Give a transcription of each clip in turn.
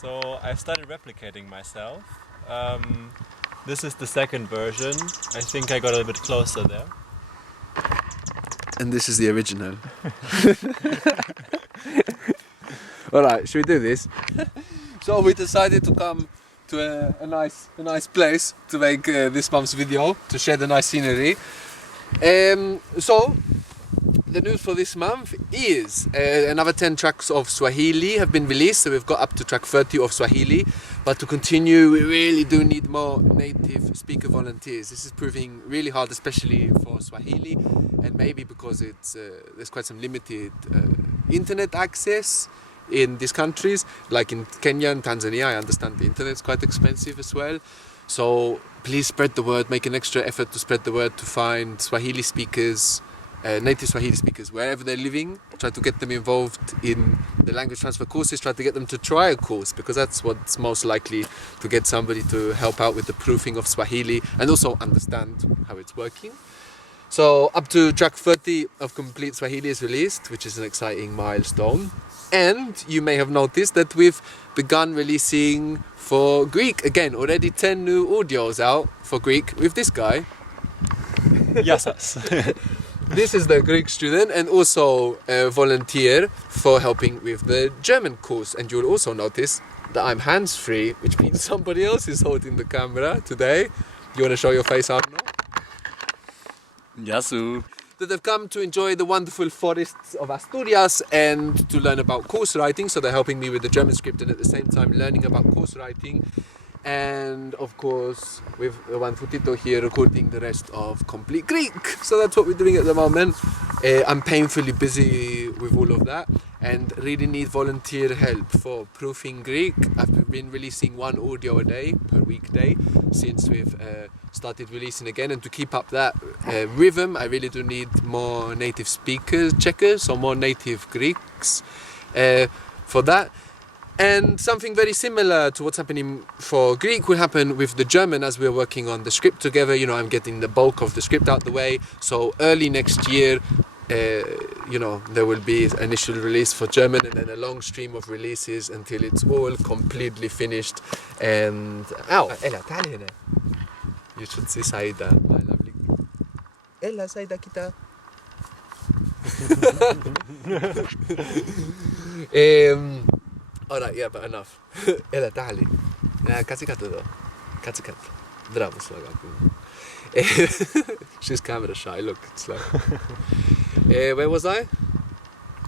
So I've started replicating myself. This is the second version. I think I got a bit closer there. And this is the original. Alright, should we do this? So we decided to come to a nice place to make this month's video, to share the nice scenery. So the news for this month is another 10 tracks of Swahili have been released, so we've got up to track 30 of Swahili. But to continue, we really do need more native speaker volunteers. This is proving really hard, especially for Swahili, and maybe because there's quite some limited internet access in these countries. Like in Kenya and Tanzania, I understand the internet's quite expensive as well. So please spread the word, make an extra effort to spread the word, to find Swahili speakers, native Swahili speakers wherever they're living. Try to get them involved in the language transfer courses, try to get them to try a course, because that's what's most likely to get somebody to help out with the proofing of Swahili and also understand how it's working. So up to track 30 of complete Swahili is released, which is an exciting milestone. And you may have noticed that we've begun releasing for Greek again. Already 10 new audios out for Greek with this guy. Yassas. This is the Greek student and also a volunteer for helping with the German course. And you'll also notice that I'm hands-free, which means somebody else is holding the camera today. You want to show your face, Arno? Yasu. That they've come to enjoy the wonderful forests of Asturias and to learn about course writing. So they're helping me with the German script and at the same time learning about course writing. And of course, with Juan Futito here recording the rest of Complete Greek. So that's what we're doing at the moment. I'm painfully busy with all of that and really need volunteer help for proofing Greek. I've been releasing one audio a day per weekday since we've started releasing again, and to keep up that rhythm I really do need more native speakers, checkers, or more native Greeks for that. And something very similar to what's happening for Greek will happen with the German as we're working on the script together. You know, I'm getting the bulk of the script out the way, so early next year you know, there will be an initial release for German and then a long stream of releases until it's all completely finished and out. Ella, تعالي هنا. You should see Saida, my lovely. Ella, Saida, kita. Alright, yeah, but enough. Ella, تعالي. كاتي though. كاتي. Bravo, slagaku. She's camera shy, look, it's like... where was I?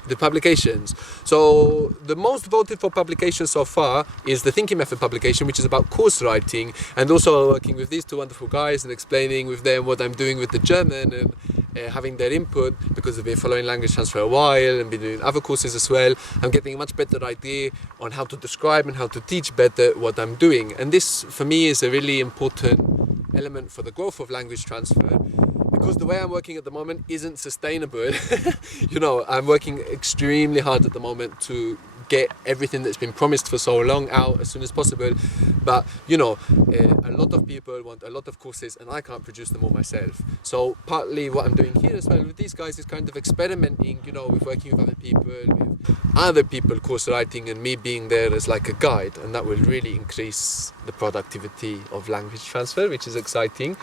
The publications. So the most voted for publications so far is the Thinking Method publication, which is about course writing, and also working with these two wonderful guys and explaining with them what I'm doing with the German and having their input, because I've been following language transfer a while and been doing other courses as well. I'm getting a much better idea on how to describe and how to teach better what I'm doing, and this for me is a really important element for the growth of language transfer, because the way I'm working at the moment isn't sustainable. You know, I'm working extremely hard at the moment to get everything that's been promised for so long out as soon as possible, but you know, a lot of people want a lot of courses and I can't produce them all myself. So partly what I'm doing here as well with these guys is kind of experimenting, you know, with working with other people course writing, and me being there as like a guide, and that will really increase the productivity of language transfer, which is exciting.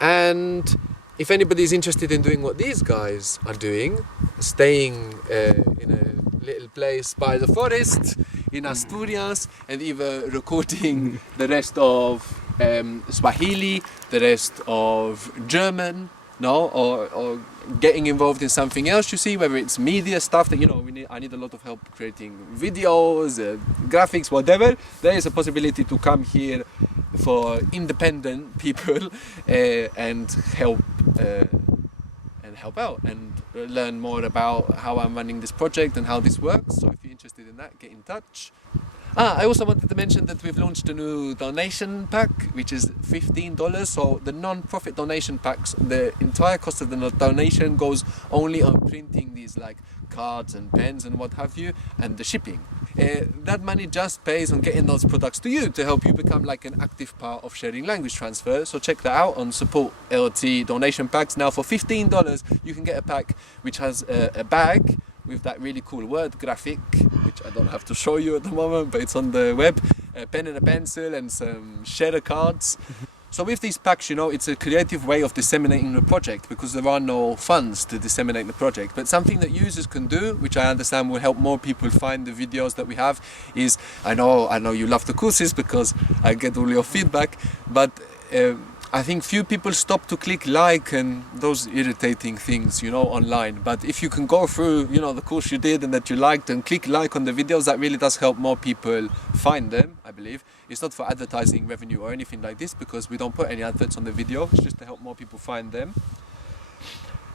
And if anybody's interested in doing what these guys are doing, staying in a little place by the forest in Asturias and either recording the rest of Swahili, the rest of German, or getting involved in something else, you see, whether it's media stuff that, you know, I need a lot of help creating videos, graphics, whatever, there is a possibility to come here for independent people and help out and learn more about how I'm running this project and how this works. So if you're interested in that, get in touch. I also wanted to mention that we've launched a new donation pack, which is $15. So the non-profit donation packs, the entire cost of the donation goes only on printing these like cards and pens and what have you, and the shipping. That money just pays on getting those products to you to help you become like an active part of sharing language transfer. So check that out on Support LT donation packs. Now for $15 you can get a pack which has a bag with that really cool word graphic, which I don't have to show you at the moment, but it's on the web. A pen and a pencil and some shader cards. So with these packs, you know, it's a creative way of disseminating the project because there are no funds to disseminate the project. But something that users can do, which I understand will help more people find the videos that we have, is I know you love the courses because I get all your feedback, but I think few people stop to click like and those irritating things, you know, online. But if you can go through, you know, the course you did and that you liked and click like on the videos, that really does help more people find them, I believe. It's not for advertising revenue or anything like this because we don't put any adverts on the video. It's just to help more people find them.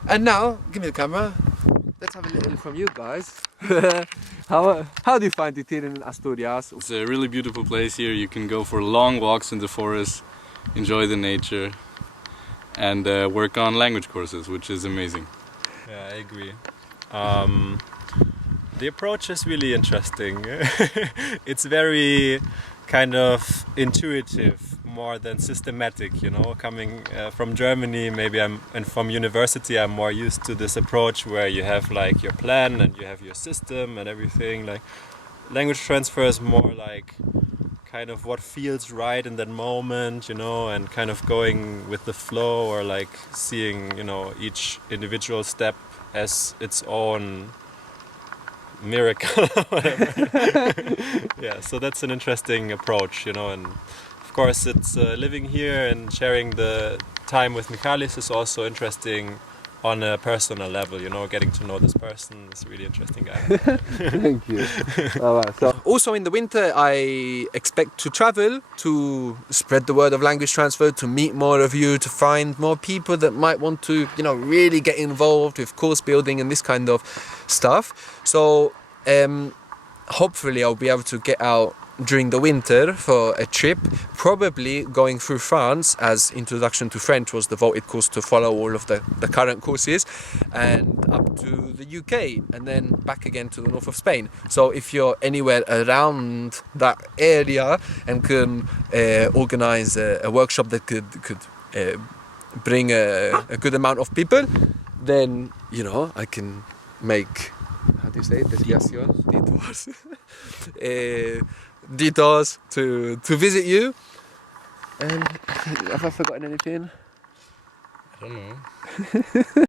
And now, give me the camera. Let's have a little from you guys. How do you find it here in Asturias? It's a really beautiful place here. You can go for long walks in the forest, enjoy the nature, and work on language courses, which is amazing. Yeah, I agree. The approach is really interesting. It's very kind of intuitive, more than systematic, you know. Coming from Germany, maybe and from university, I'm more used to this approach where you have like your plan and you have your system and everything. Like language transfer is more like kind of what feels right in that moment, you know, and kind of going with the flow or like seeing, you know, each individual step as its own miracle. Yeah, so that's an interesting approach, you know, and of course it's living here and sharing the time with Michalis is also interesting on a personal level, you know, getting to know this person is a really interesting guy. Thank you. So also in the winter I expect to travel to spread the word of language transfer, to meet more of you, to find more people that might want to, you know, really get involved with course building and this kind of stuff. So hopefully I'll be able to get out during the winter for a trip, probably going through France, as Introduction to French was the voted course to follow all of the current courses, and up to the UK and then back again to the north of Spain. So if you're anywhere around that area and can organize a workshop that could bring a good amount of people, then, you know, I can make, how do you say it? Detours. Detours to visit you. And have I forgotten anything? I don't know.